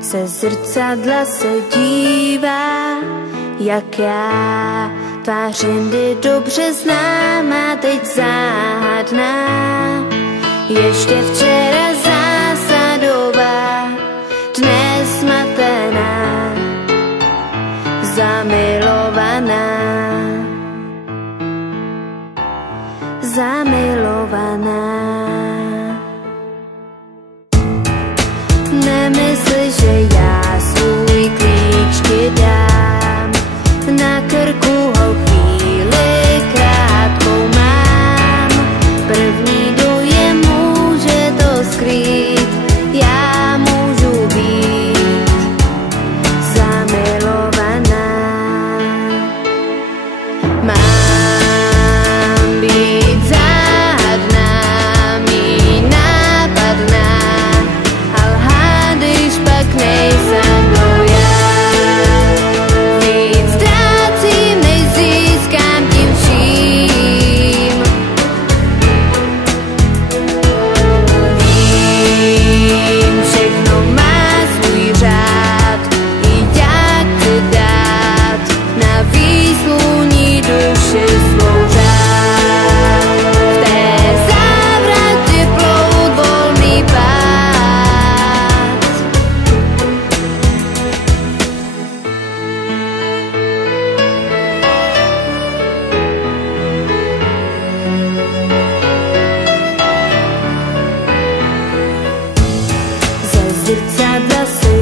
Ze zrcadla se dívá, jak já. Tvář jindy dobře znám a teď záhadná. Ještě včera zásadová, dnes zmatená, zamilovaná. Zamilovaná. Nemysli, že já svůj klíč ti dám, na krku ho chvíli krátkou mám. První dojem může to skrýt, já můžu být zamilovaná. Mám být záhadná, mý nápadná, a lhát, když pak nejsem to já. Víc ztrácím, než získám tím vším. Vím, všechno má svůj řád, i jak chci dát na výsluní duši svou řád. V té závratě plout volný pád. Ze zrcadla se